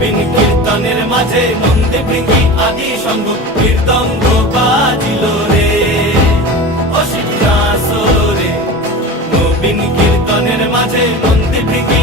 নবীন কীর্তনের মাঝে নন্দী ভৃঙ্গি আদি সঙ্গ মৃদঙ্গ বাজিল রে, অসিত নাচরে। নবীন কীর্তনের মাঝে নন্দী ভৃঙ্গি